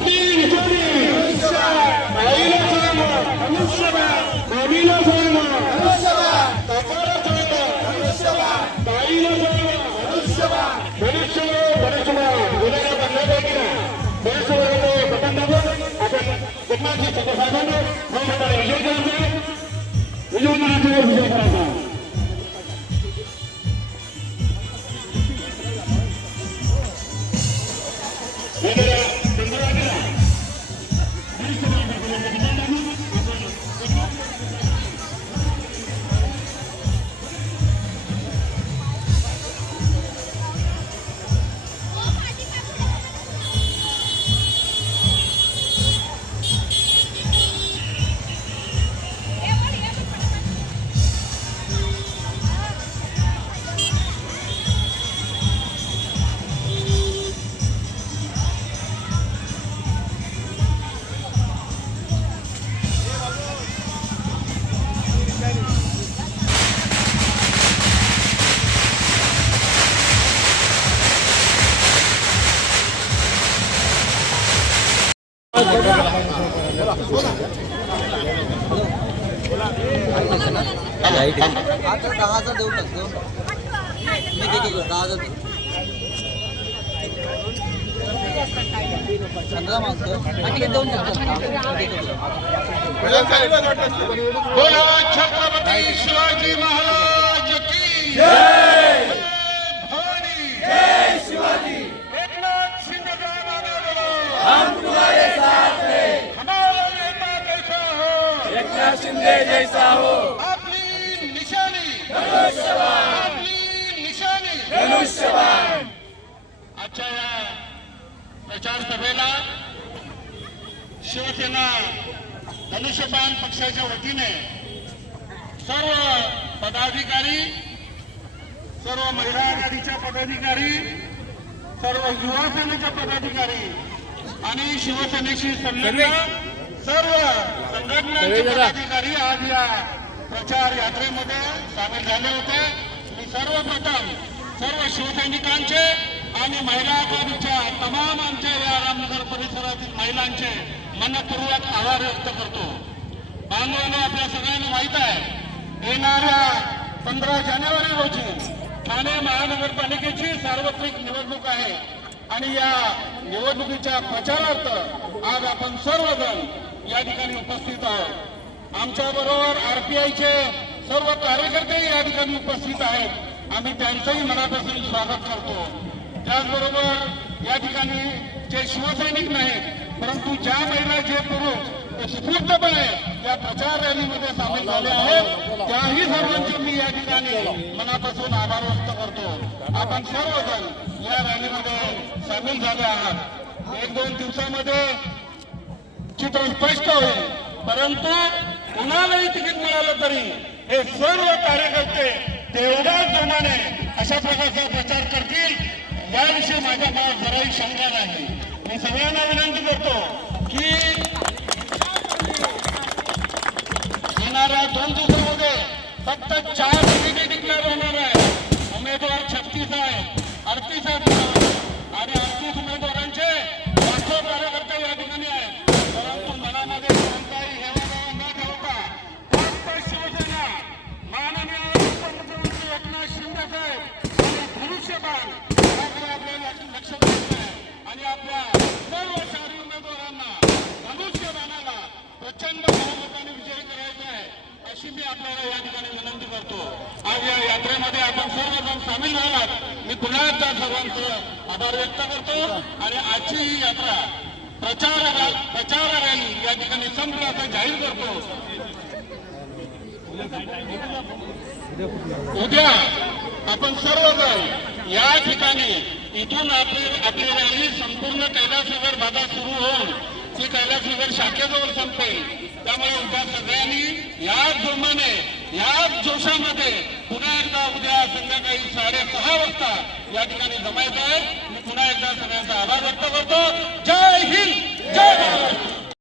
आपली निशाणी आईला सांग मामीला सांग काकाला सांग ताईला सांग मनुष्य बोलायला बंद बरेच बटन दाबून आपण कुटुंबाची सदस्यांना विजय करायचा विजय करायचा आता 10,000 देऊ टाकतो मी किती 10,000 15 मागतो आणि देऊन बोला छत्रपती शिवाजी महाराज की जय जय शिवाजी एकनाथ शिंदे हम तुम्हारे साथ हैं हमारा नेता कैसा हो एकनाथ शिंदे जैसा हो आपली निशानी धनुष्यबाण आपली निशानी धनुष्यबाण आजच्या या प्रचार सभेला शिवसेना धनुष्यबाण पक्षाच्या वतीने सर्व पदाधिकारी सर्व महिला आघाडीच्या पदाधिकारी सर्व युवा सेनेच्या पदाधिकारी आणि शिवसेनेशी संलग्न सर्व संघटनांचे पदाधिकारी आज या प्रचार यात्रेमध्ये सामील झाले होते. मी सर्वप्रथम सर्व शिवसैनिकांचे आणि महिला आघाडीच्या तमाम आमच्या या रामनगर परिसरातील महिलांचे मनपूर्वक आभार व्यक्त करतो. बांधवांनो, आपल्या सगळ्यांना माहित आहे येणाऱ्या 15 जानेवारी रोजी ठाणे महानगरपालिकेची सार्वत्रिक निवडणूक आहे आणि या निवडणुकीच्या प्रचारार्थ आज आपण सर्वजण या ठिकाणी उपस्थित आहोत. आमच्या बरोबर आरपीआयचे सर्व कार्यकर्ते या ठिकाणी उपस्थित आहेत. आम्ही त्यांचंही मनापासून स्वागत करतो. त्याचबरोबर या ठिकाणी जे शिवसैनिक नाहीत परंतु ज्या महिला जे पुरुष उत्स्फूर्तपणे या प्रचार रॅलीमध्ये सामील झाले आहेत त्याही सर्वांचे मी या ठिकाणी मनापासून आभार व्यक्त करतो. आपण सर्वजण या रॅलीमध्ये सामील झाले आहात. 1-2 दिवसामध्ये चित्र स्पष्ट होईल, परंतु कुणालाही तिकीट मिळालं तरी हे सर्व कार्यकर्ते तेवढ्याच जोमाने अशा प्रकारचा प्रचार करतील याविषयी माझ्या मनात जराही शंका नाही. मी सगळ्यांना विनंती करतो की येणाऱ्या 2 दिवसामध्ये फक्त 4 तिकिटे डिक्लेअर होणार आहे. उमेदवार 36 आहेत, 38 आहेत आणि 38 उमेदवारांचे लाखो कार्यकर्ते या ठिकाणी आहेत. परंतु मनामध्ये कोणताही हेवादावा न ठेवता फक्त शिवसेना माननीय मुख्यमंत्री एकनाथ शिंदे साहेब आणि धनुष्यबाण याकडे आपल्याला लक्ष द्यायचं आहे आणि आपल्या सर्व 4 उमेदवारांना धनुष्यबाणाला प्रचंड बहुमताने विजयी करायचा आहे अशी मी आपल्याला या ठिकाणी विनंती करतो. आज या यात्रेमध्ये आपण सर्वजण सामील झालात. मी पुन्हा एकदा सर्वांचं आभार व्यक्त करतो आणि आजची ही यात्रा प्रचार रॅली या ठिकाणी संपली असं जाहीर करतो. उद्या आपण सर्वजण या ठिकाणी इथून आपली रॅली संपूर्ण कैलासनगर भागात सुरू होऊन ती कैलासनगर शाखेजवळ संपेल. त्यामुळे उद्या सगळ्यांनी याच जोमाने याच जोशामध्ये पुन्हा एकदा उद्या संध्याकाळी 6:30 वाजता या ठिकाणी जमायचं आहे. मी पुन्हा एकदा सगळ्यांचा आभार व्यक्त करतो. जय हिंद, जय महाराष्ट्र.